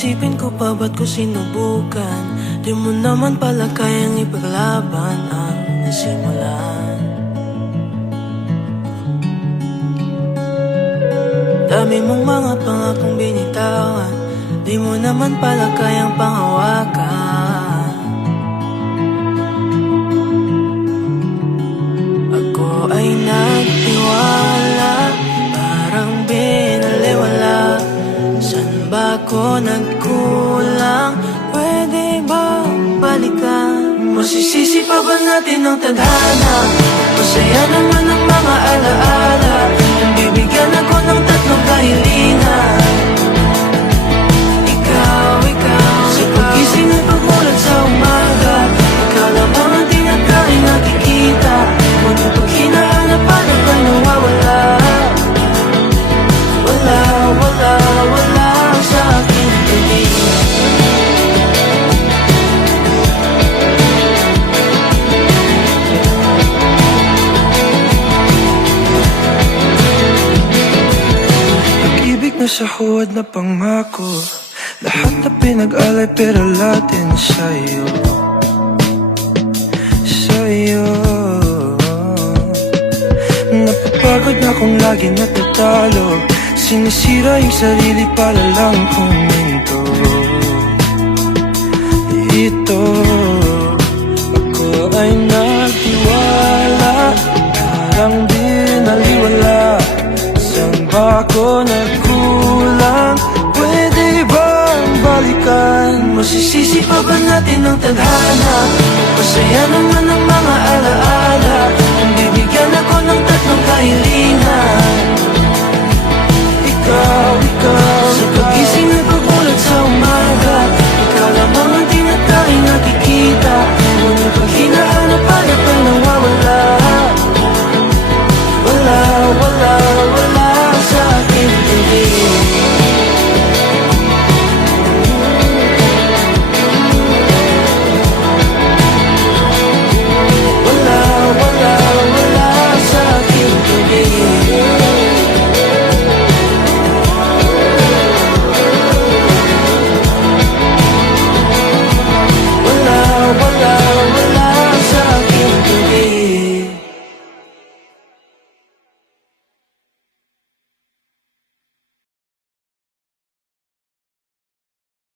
Isipin ko pa ba't ko sinubukan? Di mo naman pala kayang ipaglaban ang nasimulan. Dami mong mga pangakong binitawan, di mo naman pala kayang panghawakan. Ako ay nagtiwala, parang binaliwala. Saan ba ako nagkulang? Pwede ba balikan? Masisisi pa ba natin ang tadhana? Masaya naman ang mga alaala. Bibigyan ako ng tatlong kahilingan. Ikaw, sa pagising at pagmulat sa umaga, ikaw lamang ang tinatanging nakikita. Ngunit pag hinahanap-hanap ay nawawala. Wala sa aking pag-ibig. Pag-ibig na sa huwad na pangako, lahat na pinag-alay pero latin sa'yo. Napapagod na kung lagi natatalo, sinisira yung sarili para lang kuminto. Ito, ako ay nagtiwala, parang binaliwala. Saan ba ako nagkulang? Pwede bang balikan? Masisisi pa ba natin ang tadhana? Masaya naman ang mga alaala.